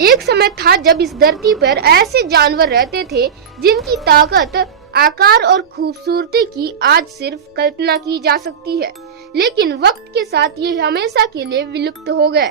एक समय था जब इस धरती पर ऐसे जानवर रहते थे जिनकी ताकत, आकार और खूबसूरती की आज सिर्फ कल्पना की जा सकती है, लेकिन वक्त के साथ ये हमेशा के लिए विलुप्त हो गए।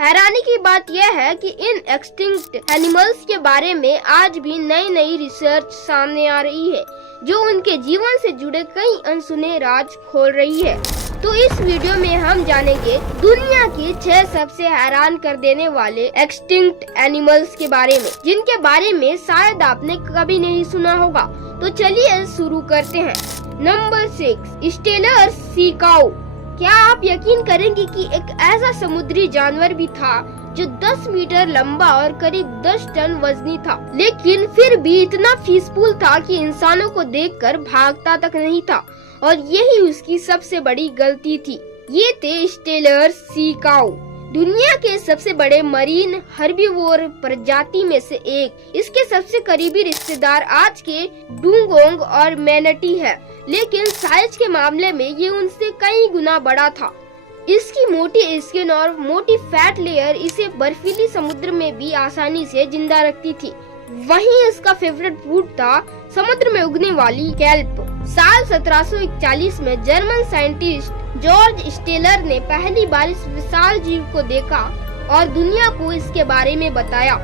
हैरानी की बात यह है कि इन एक्सटिंक्ट एनिमल्स के बारे में आज भी नई नई रिसर्च सामने आ रही है, जो उनके जीवन से जुड़े कई अनसुने राज खोल रही है। तो इस वीडियो में हम जानेंगे दुनिया के 6 सबसे हैरान कर देने वाले एक्सटिंक्ट एनिमल्स के बारे में, जिनके बारे में शायद आपने कभी नहीं सुना होगा। तो चलिए शुरू करते हैं। नंबर 6, स्टेलर सी काऊ। क्या आप यकीन करेंगे कि एक ऐसा समुद्री जानवर भी था जो 10 मीटर लंबा और करीब 10 टन वजनी था, लेकिन फिर भी इतना पीसफुल था कि इंसानों को देखकर भागता तक नहीं था, और यही उसकी सबसे बड़ी गलती थी। ये थे स्टेलर सी काऊ, दुनिया के सबसे बड़े मरीन हर्बीवोर प्रजाति में से एक। इसके सबसे करीबी रिश्तेदार आज के डुगोंग और मैनटी है, लेकिन साइज के मामले में ये उनसे कई गुना बड़ा था। इसकी मोटी स्किन और मोटी फैट लेयर इसे बर्फीली समुद्र में भी आसानी से जिंदा रखती थी। वहीं इसका फेवरेट फूड था समुद्र में उगने वाली कैल्प। साल 1741 में जर्मन साइंटिस्ट जॉर्ज स्टेलर ने पहली बार इस विशाल जीव को देखा और दुनिया को इसके बारे में बताया,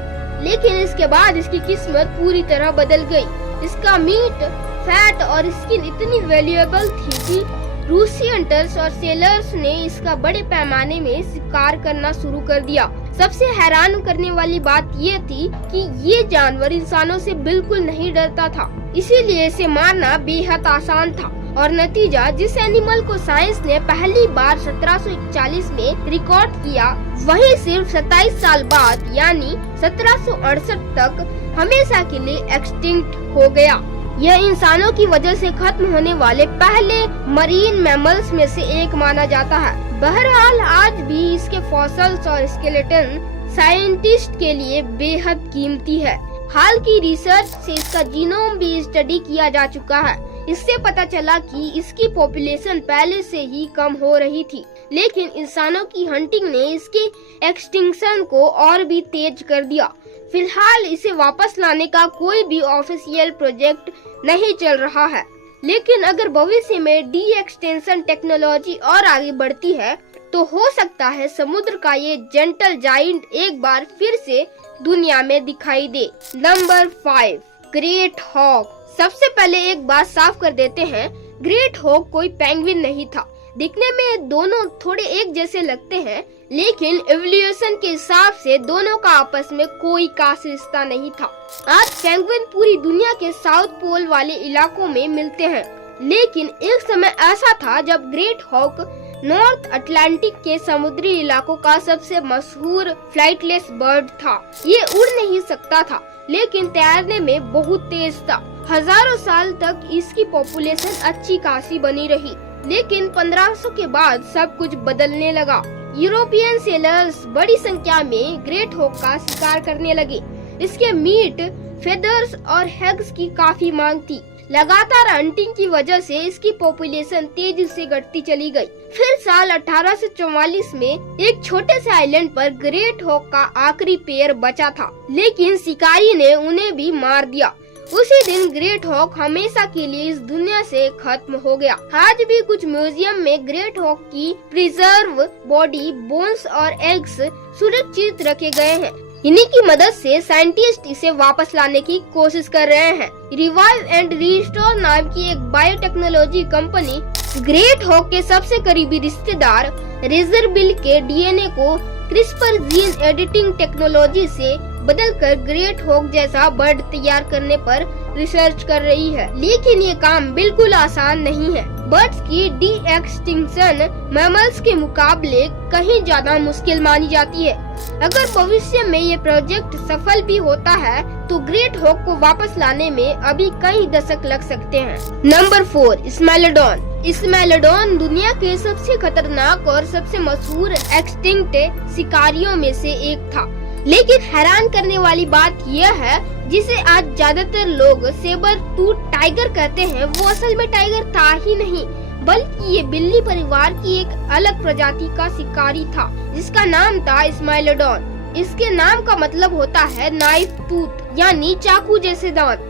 लेकिन इसके बाद इसकी किस्मत पूरी तरह बदल गई। इसका मीट, फैट और स्किन इतनी वैल्यूएबल थी कि रूसी हंटर्स और सेलर्स ने इसका बड़े पैमाने में शिकार करना शुरू कर दिया। सबसे हैरान करने वाली बात ये थी कि ये जानवर इंसानों से बिल्कुल नहीं डरता था, इसीलिए इसे मारना बेहद आसान था। और नतीजा, जिस एनिमल को साइंस ने पहली बार 1741 में रिकॉर्ड किया, वही सिर्फ 27 साल बाद यानी 1768 तक हमेशा के लिए एक्सटिंक्ट हो गया। यह इंसानों की वजह से खत्म होने वाले पहले मरीन मैमल्स में से एक माना जाता है। बहरहाल आज भी इसके फॉसिल्स और स्केलेटन साइंटिस्ट के लिए बेहद कीमती है। हाल की रिसर्च से इसका जीनोम भी स्टडी किया जा चुका है। इससे पता चला कि इसकी पॉपुलेशन पहले से ही कम हो रही थी, लेकिन इंसानों की हंटिंग ने इसके एक्सटिंक्शन को और भी तेज कर दिया। फिलहाल इसे वापस लाने का कोई भी ऑफिशियल प्रोजेक्ट नहीं चल रहा है, लेकिन अगर भविष्य में डी एक्सटेंशन टेक्नोलॉजी और आगे बढ़ती है तो हो सकता है समुद्र का ये जेंटल जाइंट एक बार फिर से दुनिया में दिखाई दे। Number 5, great hoc. सबसे पहले एक बात साफ कर देते हैं, ग्रेट हॉक कोई पेंगुइन नहीं था। दिखने में दोनों थोड़े एक जैसे लगते हैं, लेकिन एवोल्यूशन के हिसाब से दोनों का आपस में कोई खास रिश्ता नहीं था। आज पेंगुइन पूरी दुनिया के साउथ पोल वाले इलाकों में मिलते हैं, लेकिन एक समय ऐसा था जब ग्रेट हॉक नॉर्थ अटलांटिक के समुद्री इलाकों का सबसे मशहूर फ्लाइटलेस बर्ड था। ये उड़ नहीं सकता था, लेकिन तैरने में बहुत तेज था। हजारों साल तक इसकी पॉपुलेशन अच्छी खासी बनी रही, लेकिन 1500 के बाद सब कुछ बदलने लगा। यूरोपियन सेलर्स बड़ी संख्या में ग्रेट हॉक का शिकार करने लगे। इसके मीट, फेदर्स और हेग्स की काफी मांग थी। लगातार हंटिंग की वजह से इसकी पॉपुलेशन तेजी से घटती चली गई। फिर साल 1844 में एक छोटे से आइलैंड पर ग्रेट हॉक का आखिरी पेयर बचा था, लेकिन शिकारी ने उन्हें भी मार दिया। उसी दिन ग्रेट हॉक हमेशा के लिए इस दुनिया से खत्म हो गया। आज भी कुछ म्यूजियम में ग्रेट हॉक की प्रिजर्व बॉडी, बोन्स और एग्स सुरक्षित रखे गए हैं। इन्हीं की मदद से साइंटिस्ट इसे वापस लाने की कोशिश कर रहे हैं। रिवाइव एंड रिस्टोर नाम की एक बायोटेक्नोलॉजी कंपनी ग्रेट हॉक के सबसे करीबी रिश्तेदार रेजरबिल के डीएनए को क्रिस्पर जीन एडिटिंग टेक्नोलॉजी से बदलकर ग्रेट हॉक जैसा बर्ड तैयार करने पर रिसर्च कर रही है, लेकिन ये काम बिल्कुल आसान नहीं है। बर्ड्स की डी एक्सटिंक्शन मैमल्स के मुकाबले कहीं ज्यादा मुश्किल मानी जाती है। अगर भविष्य में ये प्रोजेक्ट सफल भी होता है तो ग्रेट हॉक को वापस लाने में अभी कई दशक लग सकते हैं। नंबर 4, स्मेलोडोन। स्मेलोडोन दुनिया के सबसे खतरनाक और सबसे मशहूर एक्सटिंक्ट शिकारियों में से एक था, लेकिन हैरान करने वाली बात यह है, जिसे आज ज्यादातर लोग सेबर टूथ टाइगर कहते हैं, वो असल में टाइगर था ही नहीं, बल्कि ये बिल्ली परिवार की एक अलग प्रजाति का शिकारी था, जिसका नाम था स्मेलोडोन। इसके नाम का मतलब होता है नाइफ टूथ यानी चाकू जैसे दांत।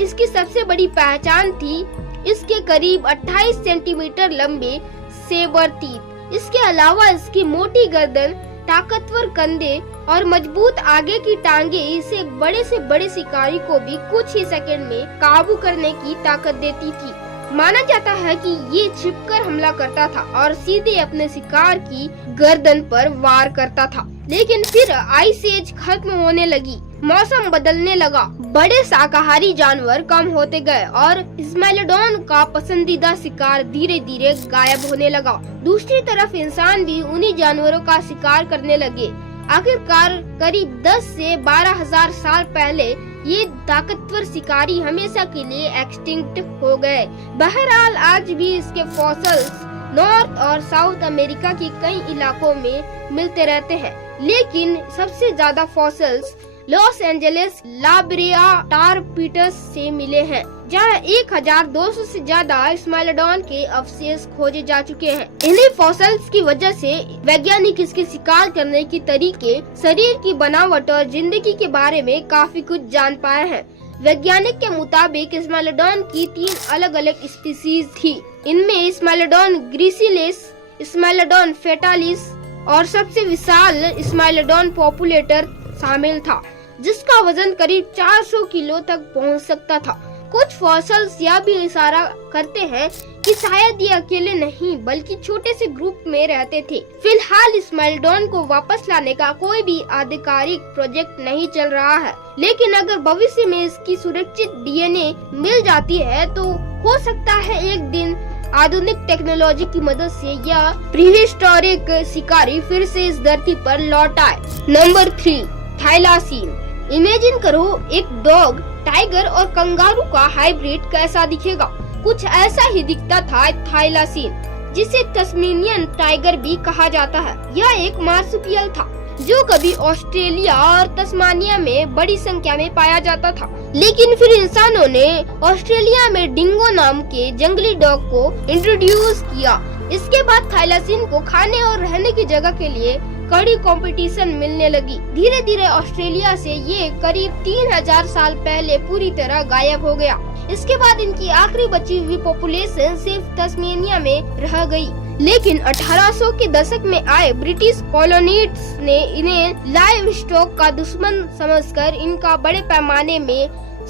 इसकी सबसे बड़ी पहचान थी इसके करीब 28 सेंटीमीटर लंबे सेबर टीथ। इसके अलावा इसकी मोटी गर्दन, ताकतवर कंधे और मजबूत आगे की टांगे इसे बड़े से बड़े शिकारी को भी कुछ ही सेकंड में काबू करने की ताकत देती थी। माना जाता है कि ये छिपकर हमला करता था और सीधे अपने शिकार की गर्दन पर वार करता था। लेकिन फिर आइस एज खत्म होने लगी, मौसम बदलने लगा, बड़े शाकाहारी जानवर कम होते गए और स्मेलोडोन का पसंदीदा शिकार धीरे धीरे गायब होने लगा। दूसरी तरफ इंसान भी उन्हीं जानवरों का शिकार करने लगे। आखिरकार करीब 10 से 12,000 साल पहले ये ताकतवर शिकारी हमेशा के लिए एक्सटिंक्ट हो गए। बहरहाल आज भी इसके फॉसिल्स नॉर्थ और साउथ अमेरिका के कई इलाकों में मिलते रहते हैं, लेकिन सबसे ज्यादा फॉसिल्स लॉस एंजलिस लाब्रिया टारपीटस से मिले हैं, जहां 1200 से ज्यादा स्मेलोडोन के अवशेष खोजे जा चुके हैं। इन्हीं फॉसिल्स की वजह से वैज्ञानिक इसके शिकार करने के तरीके, शरीर की बनावट और जिंदगी के बारे में काफी कुछ जान पाए हैं। वैज्ञानिक के मुताबिक स्मेलोडोन की 3 अलग अलग स्पीसीज थी। इनमें स्मेलोडोन ग्रीसिलिस, स्मेलोडोन फेटालिस और सबसे विशाल स्मेलोडोन पॉपुलेटर शामिल था, जिसका वजन करीब 400 किलो तक पहुंच सकता था। कुछ फॉसिल्स यह भी इशारा करते हैं कि शायद ये अकेले नहीं बल्कि छोटे से ग्रुप में रहते थे। फिलहाल स्मेलोडोन को वापस लाने का कोई भी आधिकारिक प्रोजेक्ट नहीं चल रहा है, लेकिन अगर भविष्य में इसकी सुरक्षित डीएनए मिल जाती है तो हो सकता है एक दिन आधुनिक टेक्नोलॉजी की मदद से यह प्रीहिस्टोरिक शिकारी फिर से इस धरती पर लौट आए। नंबर 3, थाइलासीन। इमेजिन करो एक डॉग, टाइगर और कंगारू का हाइब्रिड कैसा दिखेगा। कुछ ऐसा ही दिखता था थाइलासीन, जिसे तस्मानियन टाइगर भी कहा जाता है। यह एक मार्सुपियल था जो कभी ऑस्ट्रेलिया और तस्मानिया में बड़ी संख्या में पाया जाता था, लेकिन फिर इंसानों ने ऑस्ट्रेलिया में डिंगो नाम के जंगली डॉग को इंट्रोड्यूस किया। इसके बाद थाइलासीन को खाने और रहने की जगह के लिए कड़ी कंपटीशन मिलने लगी। धीरे धीरे ऑस्ट्रेलिया से ये करीब 3000 साल पहले पूरी तरह गायब हो गया। इसके बाद इनकी आखिरी बची हुई पॉपुलेशन सिर्फ तस्मानिया में रह गई। लेकिन 1800 के दशक में आए ब्रिटिश कॉलोनिस्ट्स ने इन्हें लाइव स्टॉक का दुश्मन समझकर इनका बड़े पैमाने में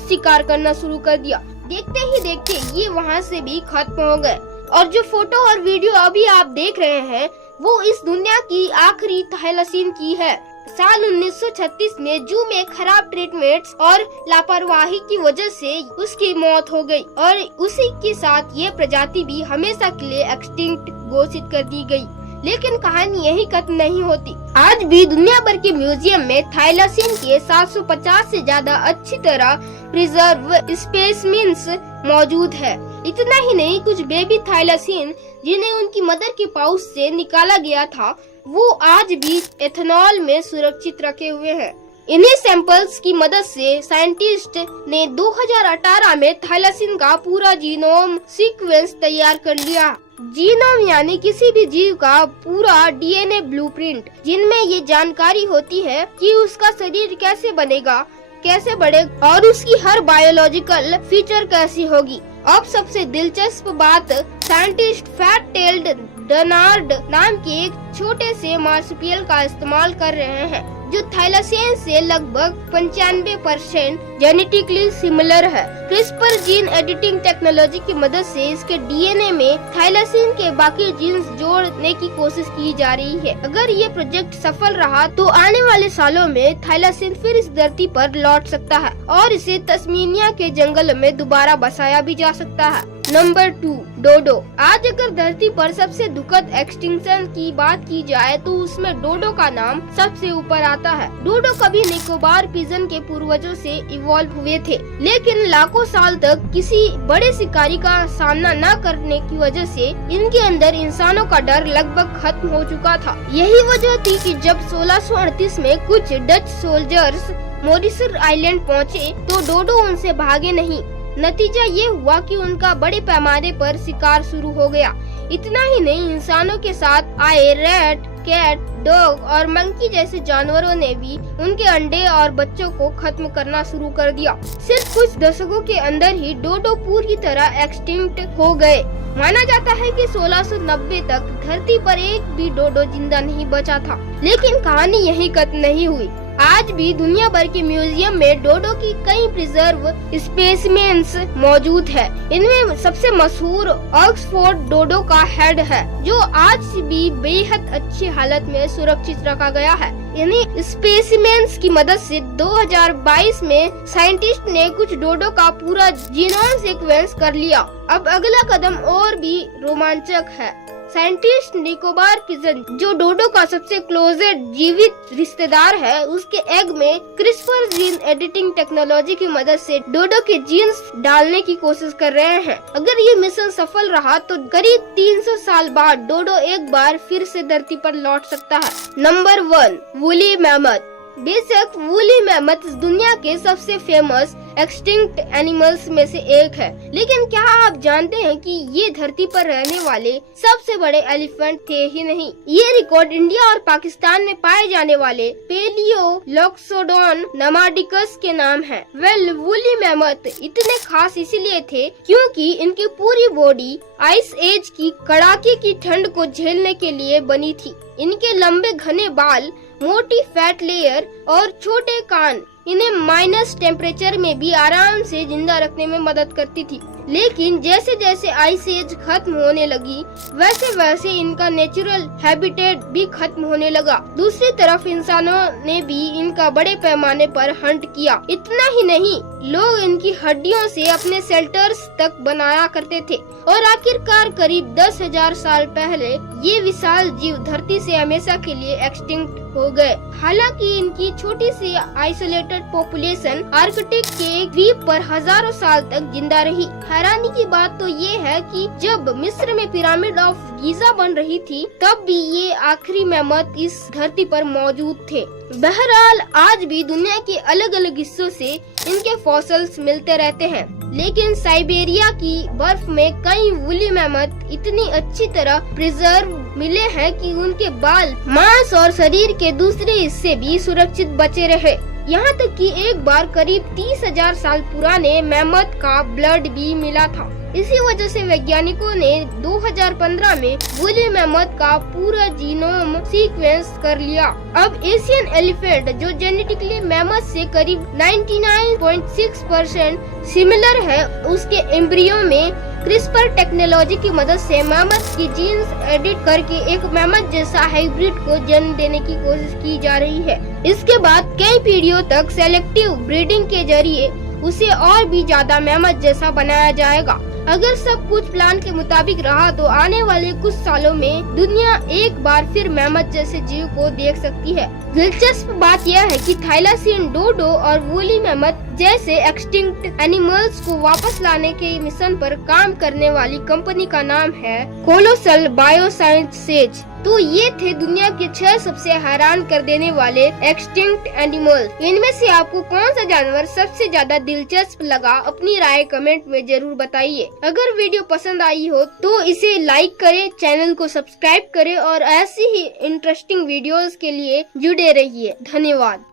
शिकार करना शुरू कर दिया। देखते ही देखते ये वहाँ से भी खत्म हो गए और जो फोटो और वीडियो अभी आप देख रहे हैं वो इस दुनिया की आखिरी थाइलासीन की है। साल 1936 में जू में खराब ट्रीटमेंट्स और लापरवाही की वजह से उसकी मौत हो गई और उसी के साथ ये प्रजाति भी हमेशा के लिए एक्सटिंक्ट घोषित कर दी गई। लेकिन कहानी यही खत्म नहीं होती। आज भी दुनिया भर के म्यूजियम में थाइलासीन के 750 से ज्यादा अच्छी तरह प्रिजर्व स्पेसिमेंस मौजूद है। इतना ही नहीं, कुछ बेबी थाइलासीन जिन्हें उनकी मदर के पाउच से निकाला गया था वो आज भी एथेनॉल में सुरक्षित रखे हुए हैं। इन्हीं सैंपल्स की मदद से साइंटिस्ट ने 2018 में थाइलासीन का पूरा जीनोम सीक्वेंस तैयार कर लिया। जीनोम यानी किसी भी जीव का पूरा डीएनए ब्लूप्रिंट, जिनमें ये जानकारी होती है कि उसका शरीर कैसे बनेगा, कैसे बढ़ेगा और उसकी हर बायोलॉजिकल फीचर कैसी होगी। अब सबसे दिलचस्प बात, साइंटिस्ट फैट टेल्ड डनार्ड नाम के एक छोटे से मार्सुपियल का इस्तेमाल कर रहे हैं जो थाइलासीन से लगभग 95% जेनेटिकली सिमिलर है। क्रिस्पर जीन एडिटिंग टेक्नोलॉजी की मदद से इसके डीएनए में थाइलासीन के बाकी जीन्स जोड़ने की कोशिश की जा रही है। अगर ये प्रोजेक्ट सफल रहा तो आने वाले सालों में थाइलासीन फिर इस धरती पर लौट सकता है और इसे तस्मानिया के जंगल में दोबारा बसाया भी जा सकता है। नंबर 2, डोडो। आज अगर धरती पर सबसे दुखद एक्सटिंक्शन की बात की जाए तो उसमें डोडो का नाम सबसे ऊपर आता है। डोडो कभी निकोबार पिजन के पूर्वजों से इवॉल्व हुए थे, लेकिन लाखों साल तक किसी बड़े शिकारी का सामना न करने की वजह से इनके अंदर इंसानों का डर लगभग खत्म हो चुका था। यही वजह थी कि जब 1638 में कुछ डच सोल्जर्स मॉरिशस आइलैंड पहुँचे तो डोडो उनसे भागे नहीं। नतीजा ये हुआ कि उनका बड़े पैमाने पर शिकार शुरू हो गया। इतना ही नहीं, इंसानों के साथ आए रैट, कैट, डॉग और मंकी जैसे जानवरों ने भी उनके अंडे और बच्चों को खत्म करना शुरू कर दिया। सिर्फ कुछ दशकों के अंदर ही डोडो पूरी तरह एक्सटिंक्ट हो गए। माना जाता है कि 1690 तक धरती पर एक भी डोडो जिंदा नहीं बचा था। लेकिन कहानी यहीं खत्म नहीं हुई। आज भी दुनिया भर के म्यूजियम में डोडो की कई प्रिजर्व स्पेसिमेंस मौजूद है। इनमें सबसे मशहूर ऑक्सफोर्ड डोडो का हेड है, जो आज भी बेहद अच्छी हालत में सुरक्षित रखा गया है। इन्हीं स्पेसिमेंस की मदद से 2022 में साइंटिस्ट ने कुछ डोडो का पूरा जीनोम सीक्वेंस कर लिया। अब अगला कदम और भी रोमांचक है। साइंटिस्ट निकोबार पिजन, जो डोडो का सबसे क्लोजेस्ट जीवित रिश्तेदार है, उसके एग में क्रिस्पर जीन एडिटिंग टेक्नोलॉजी की मदद से डोडो के जीन्स डालने की कोशिश कर रहे हैं। अगर ये मिशन सफल रहा तो करीब 300 साल बाद डोडो एक बार फिर से धरती पर लौट सकता है। Number 1, woolly mammoth. बेशक वूली मैमथ दुनिया के सबसे फेमस एक्सटिंक्ट एनिमल्स में से एक है, लेकिन क्या आप जानते हैं कि ये धरती पर रहने वाले सबसे बड़े एलिफेंट थे ही नहीं। ये रिकॉर्ड इंडिया और पाकिस्तान में पाए जाने वाले पेलियोलॉक्सोडोन नमाडिकस के नाम है। वूली मैमथ इतने खास इसलिए थे क्योंकि इनकी पूरी बॉडी आइस एज की कड़ाके की ठंड को झेलने के लिए बनी थी। इनके लंबे घने बाल, मोटी फैट लेयर और छोटे कान इन्हें माइनस टेम्परेचर में भी आराम से जिंदा रखने में मदद करती थी। लेकिन जैसे जैसे आइस एज खत्म होने लगी, वैसे वैसे इनका नेचुरल हैबिटेट भी खत्म होने लगा। दूसरी तरफ इंसानों ने भी इनका बड़े पैमाने पर हंट किया। इतना ही नहीं, लोग इनकी हड्डियों से अपने शेल्टर्स तक बनाया करते थे और आखिरकार करीब 10,000 साल पहले ये विशाल जीव धरती से हमेशा के लिए एक्सटिंक्ट हो गए। हालांकि इनकी छोटी सी आइसोलेटेड पॉपुलेशन आर्कटिक के द्वीप पर हजारों साल तक जिंदा रही। हैरानी की बात तो ये है कि जब मिस्र में पिरामिड ऑफ गीजा बन रही थी, तब भी ये आखिरी मैमथ इस धरती पर मौजूद थे। बहरहाल आज भी दुनिया के अलग अलग हिस्सों से इनके फॉसिल्स मिलते रहते हैं, लेकिन साइबेरिया की बर्फ में कई वूली मैमथ इतनी अच्छी तरह प्रिजर्व मिले हैं कि उनके बाल, मांस और शरीर के दूसरे हिस्से भी सुरक्षित बचे रहे। यहाँ तक कि एक बार करीब 30,000 साल पुराने मैमथ का ब्लड भी मिला था। इसी वजह से वैज्ञानिकों ने 2015 में वूली मैमथ का पूरा जीनोम सीक्वेंस कर लिया। अब एशियन एलिफेंट, जो जेनेटिकली मैमथ से करीब 99.6% सिमिलर है, उसके एम्ब्रियो में क्रिस्पर टेक्नोलॉजी की मदद से मैमथ की जीन्स एडिट करके एक मैमथ जैसा हाइब्रिड को जन्म देने की कोशिश की जा रही है। इसके बाद कई पीढ़ियों तक सेलेक्टिव ब्रीडिंग के जरिए उसे और भी ज्यादा मैमथ जैसा बनाया जाएगा। अगर सब कुछ प्लान के मुताबिक रहा तो आने वाले कुछ सालों में दुनिया एक बार फिर मैमथ जैसे जीव को देख सकती है। दिलचस्प बात यह है कि थाइलासिन डोडो और वूली मैमथ जैसे एक्सटिंक्ट एनिमल्स को वापस लाने के मिशन पर काम करने वाली कंपनी का नाम है कोलोसल बायोसाइंसेज। तो ये थे दुनिया के 6 सबसे हैरान कर देने वाले एक्सटिंक्ट एनिमल्स। इनमें से आपको कौन सा जानवर सबसे ज्यादा दिलचस्प लगा, अपनी राय कमेंट में जरूर बताइए। अगर वीडियो पसंद आई हो तो इसे लाइक करें, चैनल को सब्सक्राइब करें और ऐसी ही इंटरेस्टिंग वीडियोस के लिए जुड़े रहिए। धन्यवाद।